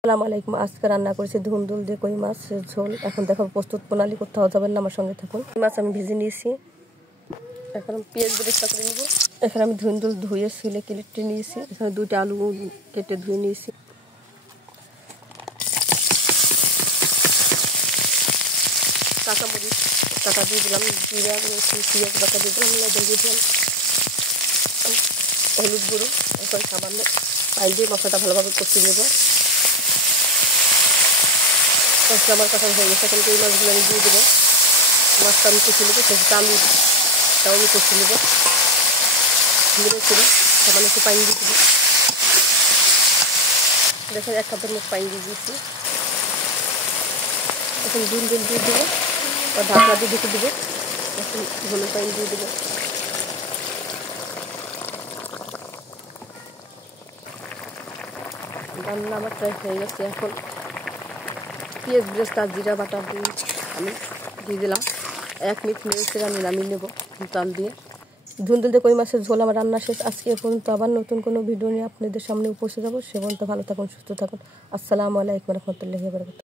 আসসালামু আলাইকুম। আজকে রান্না করেছি ধুন্দুল দিয়ে কই মাছের ঝোল। এখন দেখো প্রস্তুত প্রণালী, কোথাও যাবেন না, আমার সঙ্গে থাকুন। মাছ আমি ভেজে নিয়েছি, এখন আমি পেঁয়াজ বেরেস্তা করে নেব। এখানে আমি ধুন্দুল ধুয়ে ছুলে কেটে নিয়েছি। এখানে 2টা আলু কেটে ধুয়ে নিয়েছি। কাঁচামরিচ কাটা দিয়ে দিলাম, জিরা পেঁয়াজ বাটা দিয়ে দিলাম, লবণ দিয়ে দিলাম, হলুদ গুঁড়ো। এখন সামান্য পানি দিয়ে মশলাটা ভালোভাবে কষিয়ে নেব। মশলা আমার কাঁচা হয়ে গেছে, এখন এই মাছগুলো আমি দিয়ে দেবো। মাছটা আমি কষিয়ে নেবো, সেটা আলুটাও আমি কষিয়ে নেবো। নেড়ে করে সামান্য একটু পানি দিয়ে দেবো। দেখেন 1 কাপের মতো পানি দিয়ে দিয়েছি। এখন ধুন্দুল দিয়ে দেবো, ঢাকনা দিয়ে ঢেকে দেবো। এখন ঘন পানি দিয়ে দেবো। রান্না আমার প্রায় হয়ে গেছে। এখন পেঁয়াজ বেরেস্তা জিরা বাটা দিয়ে আমি দিয়ে দিলাম। 1 মিনিট নেড়ে আমি নামিয়ে নেবো তাল দিয়ে। ধুন্দুল দিয়ে কই মাছের ঝোল আমার রান্না শেষ। আজকে এ পর্যন্ত, আবার নতুন কোনো ভিডিও নিয়ে আপনাদের সামনে উপস্থিত হবো। সে পর্যন্ত ভালো থাকুন, সুস্থ থাকুন। আসসালামু আলাইকুম রহমতুল্লাহি ওয়া বারাকাতুহু।